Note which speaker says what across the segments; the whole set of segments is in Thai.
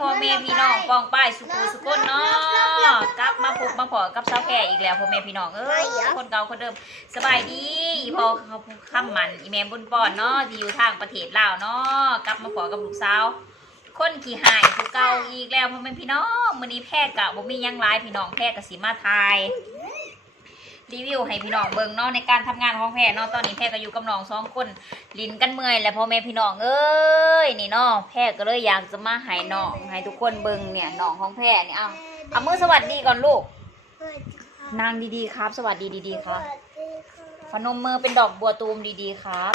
Speaker 1: พ่อแม่พี่น้องปองป้ายสุขุสุขนเนาะกลับมาพบมาพอกับสาวแพรอีกแล้วพ่อแม่พี่น้องเอ้ยคนเก่าคนเดิมสบายดีอีพอเขาข้ามันอีแม่บุญปอนเนาะที่อยู่ทางประเทศลาวเนาะกลับมาพอกับลูกสาวคนขี่หายคือเก่าอีกแล้วพ่อแม่พี่น้องมื้อนี้แพรกะบ่มียังไลายพี่น้องแพรกะสิมาทาย รีวิวให้พี่น้องเบิ่งเนาะในการทำงานของแพรเนาะตอนนี้แพรก็อยู่กับน้องสองคนลินกันเมื่อยแล้วพ่อแม่พี่น้องเอ้ยนี่เนาะแพรก็เลยอยากจะมาให้น้องให้ทุกคนเบิ่งเนี่ยน้องของแพรเนี่ยเอาเอามือสวัสดีก่อนลูกนางดีๆครับ สวัสดีดีๆครับพนมมือเป็นดอกบัวตูมดีๆครับ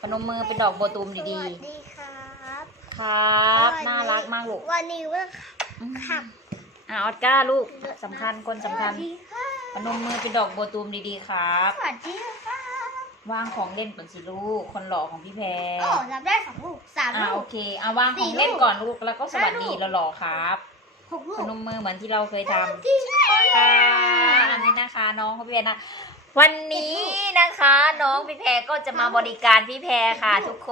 Speaker 1: พนมมือเป็นดอกบัวตูมดี
Speaker 2: สวัสดีครับ
Speaker 1: ๆครับน่ารักมากลูก
Speaker 2: วันนี้ว่า
Speaker 1: อืม
Speaker 2: ขับ
Speaker 1: อ่าออสการ์ลูกสำคัญคนสำคัญ
Speaker 2: สวัสดีค่ะ
Speaker 1: พนมมือเป็นดอกบัวตูมดีๆครับ
Speaker 2: สวัสดีค่ะ
Speaker 1: วางของเล่นก่อนสิลูก คนหล่อของพี่แพร
Speaker 2: โอ้รับได้สองลูกสาม
Speaker 1: อ่า
Speaker 2: ลู
Speaker 1: โอก เคเอาวางของเล่นก่อนลูกแล้วก็สวัสดีหล่อๆครับ
Speaker 2: หกลู
Speaker 1: พ
Speaker 2: ก
Speaker 1: นมมือเหมือนที่เราเคยทำ
Speaker 2: ที่ค่ะ
Speaker 1: ค่ะอันนี้นะคะ น้องของพี่แพรนะ วันนี้นะคะ น้องพี่แพรก็จะมาบริการพี่แพรค่ะ ทุกค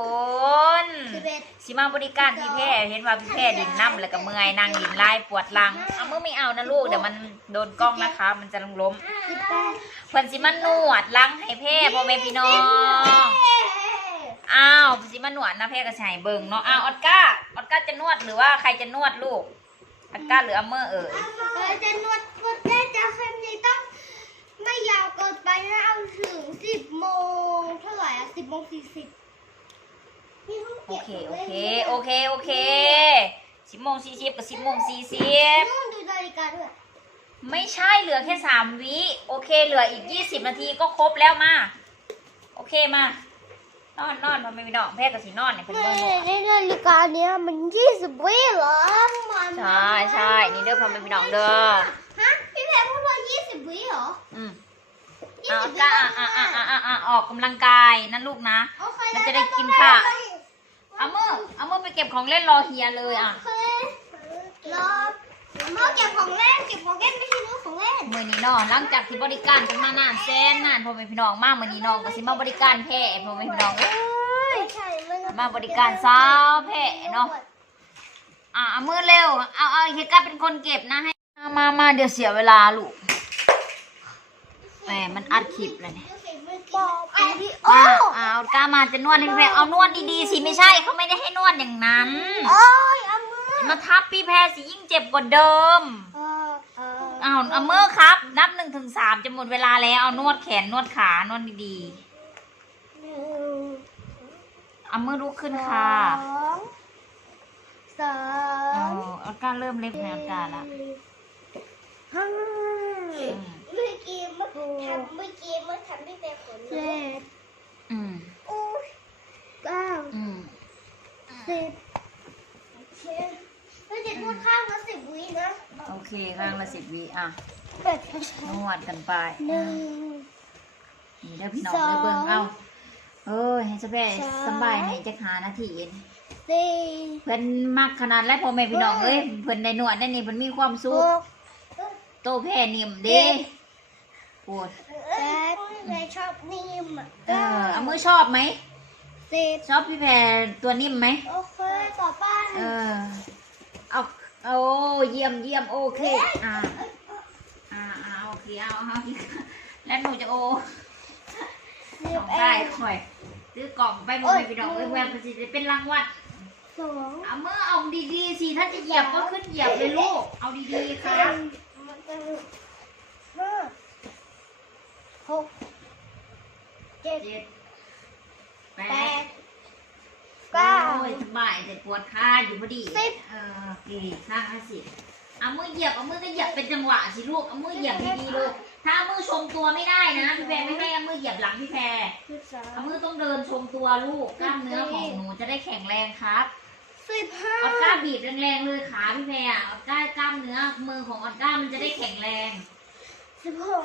Speaker 1: น
Speaker 2: สิบเอ็ด
Speaker 1: สิมาบริการพี่แพรเห็นว่าพี่แพรดินน้ำแล้วก็เมื่อยนางดินไล่ปวดหลังเอามือไม่เอานะลูกเดี๋ยวมันโดนกล้องนะคะ มันจะล้ม
Speaker 2: สิบแปด
Speaker 1: เพิ่นสิมานวดหลังให้แพรพ่อแม่พี่น้องอ้าวสิมานวดนะแพรก็สิใช้เบิ่งเนาะอ้าวออดก้าออดก้าจะนวดหรือว่าใครจะนวดลูกออดก้าหรืออัมเมอร์เอ่ย
Speaker 2: เราจะนวดนวดได้จะครั้นี้ต้องไม่ยาวเกินไปนะเอาถึงสิบโมงเท่าไหร่อะ สิบโมงสี่สิบมีห้อง
Speaker 1: โอ
Speaker 2: เก็บ
Speaker 1: เค
Speaker 2: ขง
Speaker 1: โอ
Speaker 2: ล่น
Speaker 1: เค โอเค โอเคสิบโมงสี่สิบกับสิบโมงสี่สิบ
Speaker 2: นู่นดูนาฬิกาด้วย
Speaker 1: ไม่ใช่เหลือแค่สามวิโอเค เหลืออีกยี่สิบนาทีก็ครบแล้วมา โอเคมานอนนอนพ่อแม่พี่น้องแพรก็สินอนเนี่ยเป็น
Speaker 2: ใน
Speaker 1: เบิ่งเนาะ
Speaker 2: ในนาฬิกาเนี้ยมันยี่สิบวิเหรอมัน
Speaker 1: ใช่ใช่นี่เด้อพ่อแม่พี่น้องเด้อ
Speaker 2: ฮะพี่แพรพูดว่ายี่สิบวิเหรอ
Speaker 1: อืม
Speaker 2: ยี่
Speaker 1: เอา
Speaker 2: สิบวิ
Speaker 1: ก้าอะอะอะอะอะออกกำลังกายนะลูกนะ
Speaker 2: โอเค
Speaker 1: มันจะได้กินค่ะเอามือเอามือไปเก็บของเล่นรอเฮียเลยอะ
Speaker 2: โอเครอเอาเก็บของเล่นเก็บของเล่นไม่ใช่รู้ของเล่น
Speaker 1: มือนี้น้องหลังจากที่บริการกันมานานแสนนานพ่อแม่พี่น้องมามือนี้น้องก็สิมาบริการแพร่พ่อแม่พี่น้องเอ้ย
Speaker 2: ไม่ใช่มัน
Speaker 1: มาบริการสาวแพร่เนาะอะเอามือเร็วเอาเอาเฮียก้าเป็นคนเก็บนะให้มามามาเดี๋ยวเสียเวลาลูก แหมมันอัดคลิปเลยเนี่ย
Speaker 2: บอกไอ้ที่โอ้
Speaker 1: มาเอาก้ามาจะนวดให้พี่แพรเอานวดดีๆสิไม่ใช่เขาไม่ได้ให้นวดอย่างนั้น
Speaker 2: โอ้ยเอามือ
Speaker 1: มาทับพี่แพรสิยิ่งเจ็บกว่าเดิม
Speaker 2: เออเออ
Speaker 1: เอาเอามือครับ นับหนึ่งถึงสามจะหมดเวลาแล้วเอานวดแขนนวดขานวดดี
Speaker 2: หนึ่ง
Speaker 1: ๆเอามือลุกขึ้นค่ะ
Speaker 2: สองสา
Speaker 1: เอา
Speaker 2: ม
Speaker 1: เอาการเริ่มเล็บแผลการละ
Speaker 2: ห้า
Speaker 1: อืม
Speaker 2: เมื่อกี้มันทำเมื่อกี้มันทำให้เป็นขนเจ็ด
Speaker 1: อืม
Speaker 2: โอ้ยเก้า
Speaker 1: อืม
Speaker 2: สิบโอเคเราจะนวดข้างละสิบวินะ
Speaker 1: โอเคข้างละสิบวิอะ
Speaker 2: เปิดกระ
Speaker 1: น
Speaker 2: ชับ
Speaker 1: วดกันไป
Speaker 2: หนึ่ง
Speaker 1: นี่เด้อพี่น้องเด้อเบิ่งเอาเอ้ยให้สบาย
Speaker 2: สอง
Speaker 1: สบายในจะหานาทีเอง
Speaker 2: สี่
Speaker 1: เพิ่นมักขนาดแล้วพ่อแม่พี่น้องเอ้ยเพิ่นได้นวดได้นี่เพิ่นมีความ
Speaker 2: ห
Speaker 1: สุข
Speaker 2: ก
Speaker 1: โตแพ้นิ่มเด้ ปวด
Speaker 2: แปดแม่ชอบนิ่มอะ
Speaker 1: เออเอามือชอบไหม
Speaker 2: สิบ
Speaker 1: ชอบพี่แพรตัวนิ่มไหม
Speaker 2: โอเคต่อไป
Speaker 1: เออเอาเอาเยี่ยมเยี่ยมโอเคอ่าอ่าอ่าโอเคเอาเอาแล้วหนูจะโอ
Speaker 2: สิ
Speaker 1: ข
Speaker 2: บ
Speaker 1: อง
Speaker 2: เอ็
Speaker 1: ได้
Speaker 2: ด
Speaker 1: คอยซื้อกล่องไปหมดไปพี่น้องเอ้ยแววจะเป็นรางวัล
Speaker 2: สอง
Speaker 1: เอาเมื่อเอาดีๆสิถ้าจะเหยียบก็ขึ้นเหยียบเลยลูก เอาดีๆครับ
Speaker 2: ห้าหกเจ็ด
Speaker 1: เจ็ดแป
Speaker 2: แป
Speaker 1: ด
Speaker 2: ดเก้า
Speaker 1: โอ้ยสบายแต่ปวดขาอยู่พอดี
Speaker 2: สิบ
Speaker 1: เออโอเคข้างละสิบเอามือเหยียบเอามือก็เหยียบเป็นจังหวะสิลูกเอามือเหยียบดีๆลูกถ้าเอามือชมตัวไม่ได้นะพี่แพรไม่ให้เอามือเหยียบหลังพี่แพร
Speaker 2: สิบสา
Speaker 1: เอา
Speaker 2: ม
Speaker 1: มือต้องเดินชมตัวลูกกล้ามเนื้อของหนูจะได้แข็งแรงครับ
Speaker 2: สิบห้า
Speaker 1: ออดก้าบีบแรงๆเลยขาพี่แพรอะออดก้ากล้ามเนื้อมือของออดก้ามันจะได้แข็งแรง
Speaker 2: สิบหก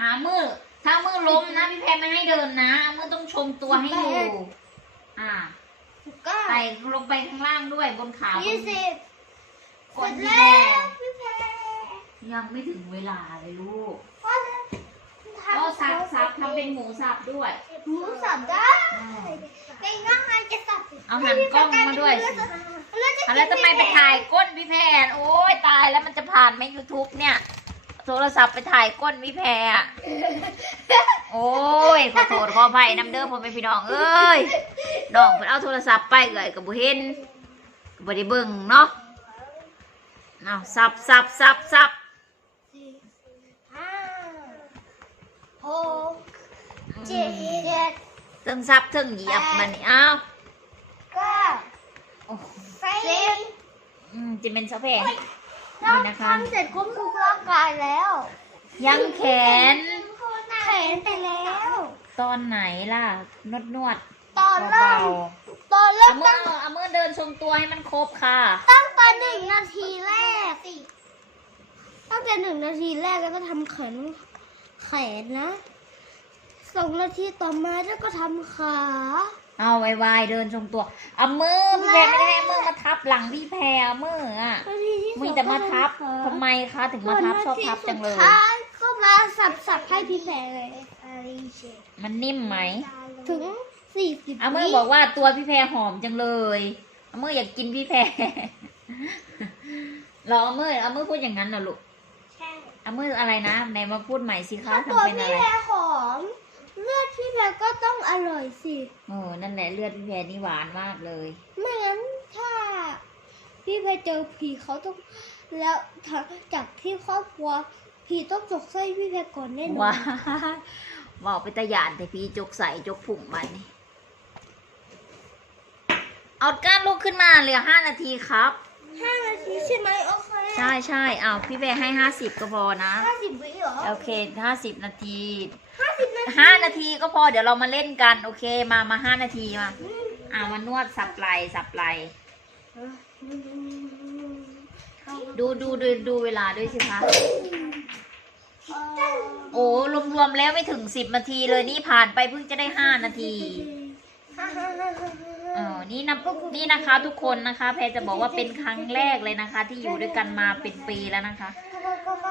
Speaker 1: หามือ ถ้ามือล้มนะพี่แพรไม่ให้เดินนะเอามือต้องชมตัวให้อยู่ อ่า
Speaker 2: สิบเก้า
Speaker 1: ไต่ลงไปข้างล่างด้วยบนขาบ
Speaker 2: ยี่
Speaker 1: น
Speaker 2: สิบ
Speaker 1: ก่อน
Speaker 2: เสร็
Speaker 1: พี่
Speaker 2: จ
Speaker 1: แพร
Speaker 2: แล้วพี่แพร
Speaker 1: ยังไม่ถึงเวลาเลยลูก
Speaker 2: พ่อจะ
Speaker 1: ก็สับสับทำเป็นหมูสับด้วย
Speaker 2: หมูสับได้
Speaker 1: อ่า
Speaker 2: เป็นน้องงานจะสับ
Speaker 1: เอาหันกล้องมาด้วยสิ
Speaker 2: เราจะ
Speaker 1: อะแล้วทำไมไปถ่ายก้นพี่แพรโอ้ยตายแล้วมันจะผ่านไหมยูทูบเนี่ย โทรศัพท์ไปถ่ายก้นพี่แพรอะ โอ้ยขอโทษขออภัยน้ำเด้อผมเป็นพี่น้องเอ้ยน้องเพิ่นเอาโทรศัพท์ไปเอ่ยกับบุเห็นก็บ่ได้เบิ่งเนาะเอาสับสับสับสับ
Speaker 2: สี่ห้าหกเจ็ดเจ็ด
Speaker 1: เทิงซับเทิงเหยียบมันนี่เอา
Speaker 2: เก้า
Speaker 1: โอ้
Speaker 2: สิบ
Speaker 1: อืมจะเป็นซะแพง
Speaker 2: เรา
Speaker 1: นี่นะคะ
Speaker 2: ทำเสร็จครบทุกร่างกายแล้ว
Speaker 1: ยังแขน
Speaker 2: แขนไปแล้ว
Speaker 1: ตอนไหนล่ะ นวดนวด
Speaker 2: ตอน
Speaker 1: ๆ
Speaker 2: เริ่
Speaker 1: เบาม
Speaker 2: ตอน
Speaker 1: ๆ
Speaker 2: เริ่
Speaker 1: เอา
Speaker 2: ม
Speaker 1: มือ
Speaker 2: ตั้ง
Speaker 1: เอามือเดินทรงตัวให้มันครบค่ะ
Speaker 2: ตั้งแต่หนึ่งนาทีแรกตั้งแต่หนึ่งนาทีแรกแล้วก็ทำแขนแขนนะสองนาทีต่อมาแล้วก็ทำขา
Speaker 1: เอาไวๆเดินทรงตัวเอามือพี่แพรไม่ได้ให้มือมาทับหลังพี่แพรเอามืออะ
Speaker 2: นาทีที่สอง
Speaker 1: มีแต่มาทับ
Speaker 2: ก็
Speaker 1: ทำไมคะ ถึงมาทับชอบทับจังเลย
Speaker 2: ส่วนนาทีสุดท้าย ก็มาสับสับๆให้พี่แพรเลย
Speaker 1: มันนิ่มไหม
Speaker 2: ถึงสี่สิบ
Speaker 1: เอามือบอกว่าตัวพี่แพรหอมจังเลยเอามืออยากกินพี่แพรเหรอเอามือเอามือพูดอย่างนั้นเหรอลูก
Speaker 2: ใช่
Speaker 1: เอามืออะไรนะไหนมาพูดใหม่สิคะ
Speaker 2: ถ้าตัว
Speaker 1: ทำเป็น
Speaker 2: พี่
Speaker 1: อะไร
Speaker 2: แพรหอม เลือดพี่แพรก็ต้องอร่อยสิ
Speaker 1: โอ้นั่นแหละเลือดพี่แพรนี่หวานมากเลย
Speaker 2: ไม่งั้นถ้าพี่แพรเจอผีเขาต้องแล้วถ้าจากที่ครอบครัว ผีต้องจกไส้พี่แพรก่อนแน่นอ
Speaker 1: ว้านบอกไปตะหยานแต่พี่จกใส่จกผุ่งมันนี่เอาก้านลูกขึ้นมาเหลือห้านาทีครับ
Speaker 2: ห้านาทีใช่ไหมโอเค
Speaker 1: ใช่ใช่เอาพี่แพรให้ห้าสิบก็พอนะ
Speaker 2: ห้าสิบวิเหรอ
Speaker 1: โอเคห้าสิบนาที
Speaker 2: ห้าสิบนาที
Speaker 1: ห้านาทีก็พอเดี๋ยวเรามาเล่นกันโอเคมามาห้านาทีมาอ่ามานวดสับไหลสับไหลดูดูดูดูเวลาด้วยสิคะ โอ้รวมๆแล้วไม่ถึงสิบนาทีเลยนี่ผ่านไปเพิ่งจะได้ห้านาทีเออนี่นะนี่นะคะ ทุกคนนะคะ แพรจะบอกว่าเป็นครั้งแรกเลยนะคะ ที่อยู่ด้วยกันมาเป็นปีแล้วนะคะ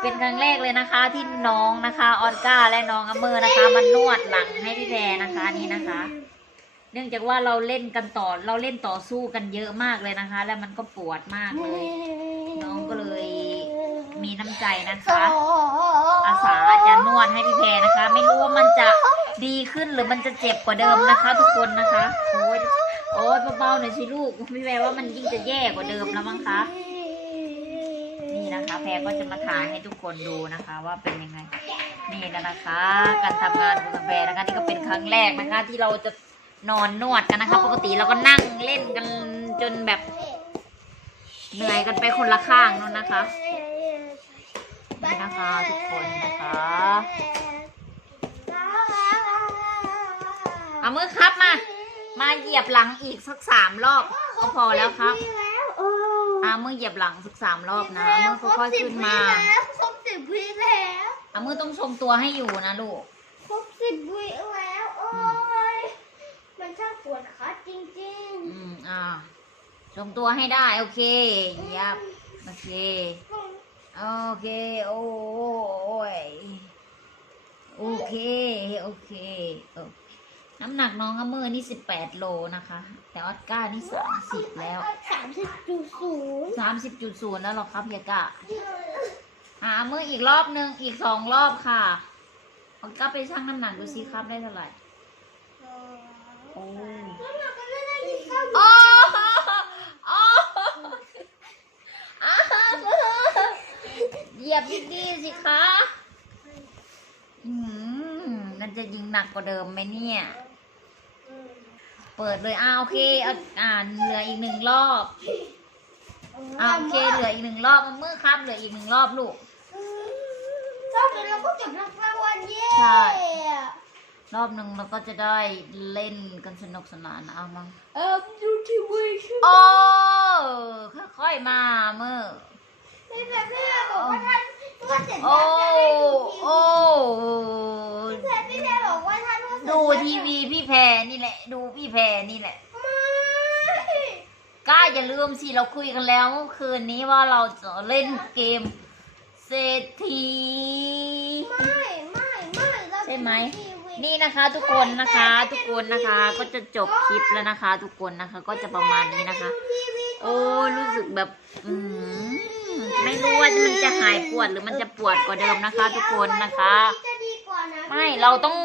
Speaker 1: เป็นครั้งแรกเลยนะคะที่น้องนะคะออสการ์และน้องอเมอร์นะคะมันนวดหลังให้พี่แพรนะคะนี่นะคะ เนื่องจากว่าเราเล่นกันต่อเราเล่นต่อสู้กันเยอะมากเลยนะคะ แล้วมันก็ปวดมากเลย น้องก็เลย มีน้ำใจนะคะ อาสาจะนวดให้พี่แพรนะคะ ไม่รู้ว่ามันจะดีขึ้นหรือมันจะเจ็บกว่าเดิมนะคะ ทุกคนนะคะโอ้ยโอ้ยเบาๆหน่อยสิลูกพี่แพรว่ามันยิ่งจะแย่กว่าเดิมแล้วมั้งคะนี่นะคะ แพรก็จะมาถ่ายให้ทุกคนดูนะคะ ว่าเป็นยังไง นี่นะคะ การทำงานของแพรนะคะนี่ก็เป็นครั้งแรกนะคะ ที่เราจะนอนนวดกันนะคะ ปกติเราก็นั่งเล่นกันจนแบบเหนื่อยกันไปคนละข้างนู่นนะคะ นี่นะคะทุกคนนะคะเอามือครับมา มาเหยียบหลังอีกสักสามรอบก็พอแล้วครับเอามือเหยียบหลังสักสามรอบนะเอามือค่อยๆขึ้นมา
Speaker 2: ครบสิบวิแล้ว
Speaker 1: เอามือต้องทรงตัวให้อยู่นะลูก
Speaker 2: ครบสิบวิแล้วโอ้ยมันช่างปวดขาจริง
Speaker 1: อืมอ่าทรงตัวให้ได้ โอเคเหยียบโอเค
Speaker 2: ๆ
Speaker 1: โอเคโอ้ยโอเคโอเคเออน้ำหนักน้องอะมือนี่สิบแปดโลนะคะ แต่ออสการ์นี่สามสิบแล้ว
Speaker 2: สามสิบจุดศูนย์
Speaker 1: สามสิบจุดศูนย์แล้วเหรอครับยากะหามืออีกรอบนึงอีกสองรอบค่ะออสการ์ไปชั่งน้ำหนักดูซิครับได้เท่าไหร่โอ้
Speaker 2: น้ำหนักก็ไม่ได้ยี่สิบเก้า
Speaker 1: โอ้โอ้ เหยียบดีๆสิคะอืมนั่นจะยิงหนักกว่าเดิมไหมเนี่ย เปิดเลยอ่าโอเคเอาอ่านเหลืออีกหนึ่งรอบอ่าโอเคเหลืออีกหนึ่งรอบมือครับเหลืออีกหนึ่งรอบลูก
Speaker 2: รอบนี้เราก็เก็บรางวัลเย้
Speaker 1: ใช่ รอบหนึ่งเราก็จะได้เล่นกันสนุกสนานนะเอามา
Speaker 2: เออดูทีวีใช่ไหม
Speaker 1: โอ้ค่อยๆมาเมื่อ
Speaker 2: พี่แบบพี่แบบบอกว่าท่านนวดเสร็จ
Speaker 1: โอ้
Speaker 2: แล้วจะได้ดูที
Speaker 1: โอ้
Speaker 2: วีพี่แบบพี่แบบบอกว่าท่านนวดเสร็จ
Speaker 1: ดู
Speaker 2: แล้ว
Speaker 1: ทีวีพี่แพรนี่แหละ ดูพี่แพรนี่แหละ
Speaker 2: ไม่
Speaker 1: กล้าอย่าลืมสิเราคุยกันแล้วเมื่อคืนนี้ว่าเราจะเล่นเกม เศรษฐี
Speaker 2: ไม่ไม่ไม่เรา
Speaker 1: ใช่ไหม
Speaker 2: ดูทีวี
Speaker 1: นี่นะคะทุกคนนะคะ ทุกคนนะคะ ก็จะจบคลิปแล้วนะคะ ทุกคนนะคะ ก็จะประมาณนี้นะคะ
Speaker 2: ดูทีวี
Speaker 1: โอ้รู้แบบ อืม ไม่รู้ว่ามันจะหายปวดหรือมันจะปวดกว่าเดิมนะคะ ทุกคนนะคะ
Speaker 2: จะดีกว่านะ
Speaker 1: ไม่เราต้อง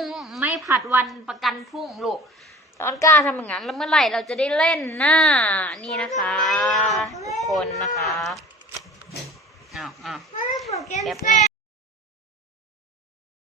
Speaker 1: ไม่ผัดวันประกันพรุ่งลูกตอนกล้าทำอย่างนั้นแล้วเมื่อไหร่เราจะได้เล่นหน้านี่นะคะ ทุกคนนะคะอ้าวอ้าว
Speaker 2: ไม่ได้ของเกม
Speaker 1: แป๊บ
Speaker 2: แซ่
Speaker 1: นึง